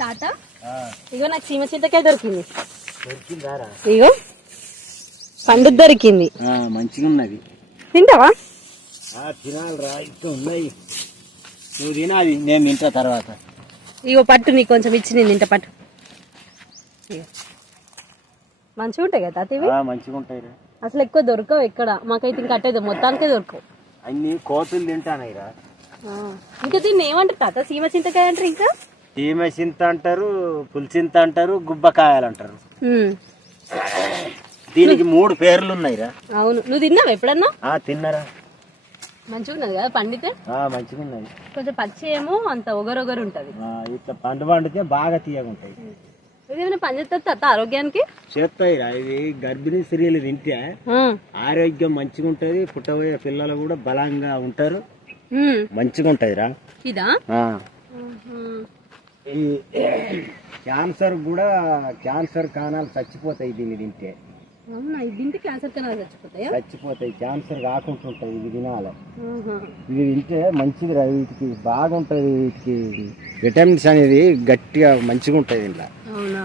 తాత ఇగో నాకు సీమ చింతకాయ దొరికింది. దొరికిందారా? ఇగో పండు దొరికింది. మంచిగా ఉన్నది. తింటావా? తినాలిరా, ఇంకా ఉన్నాయి. నువ్వు తినాలి, నేను తింటా తర్వాత. ఇగో పట్టు, నీకు కొంచెం ఇచ్చి నేను తింటా. పట్టు. మంచిగా ఉంటాయి కదా తాత ఇవి. మంచిగా ఉంటాయి. అసలు ఎక్కువ దొరకవు ఎక్కడ, మాకైతే ఇంకా అట్టేది మొత్తానికే దొరకవు. అన్ని కోతులు తింటానయ్యా. ఇంకా దీన్ని ఏమంటారు తాత? సీమ చింతకాయ అంటారు, ఇంకా సీమ చింత అంటారు, పులిచింత అంటారు, గుబ్బకాయలు అంటారు. దీనికి 3 పేర్లు ఉన్నాయిరా. అవును, నువ్వు తిన్నావు ఎప్పుడన్నా? తిన్నారా? మంచిగా ఉన్నది కదా పండితే. మంచిగా ఉన్నది. కొంచెం పచ్చి ఏమో అంత ఒగరొగరు ఉంటది. ఇట్లా పండితే బాగా తీయగా ఉంటాయి. ఇదేమైనా పని చేస్తుంది తాత ఆరోగ్యానికి? చేస్తాయిరా. ఇది గర్భిణీ స్త్రీలు తింటే ఆరోగ్యం మంచిగా ఉంటది, పుట్టబోయే పిల్లలు కూడా బలంగా ఉంటారు, మంచిగా ఉంటదిరా. ఇదా? ఈ క్యాన్సర్ కూడా, క్యాన్సర్ కానాలు చచ్చిపోతాయి దీన్ని తింటే. అవునా? ఇది తింటే క్యాన్సర్ కణాలు చచ్చిపోతాయా? చచ్చిపోతాయి. క్యాన్సర్ కాకుండా ఉంటుంది ఇది తినాలి. ఇది తింటే మంచిది రా. వీటికి బాగుంటది, వీటికి విటమిన్స్ అనేది గట్టిగా మంచిగా ఉంటుంది ఇంట్లో. అవునా?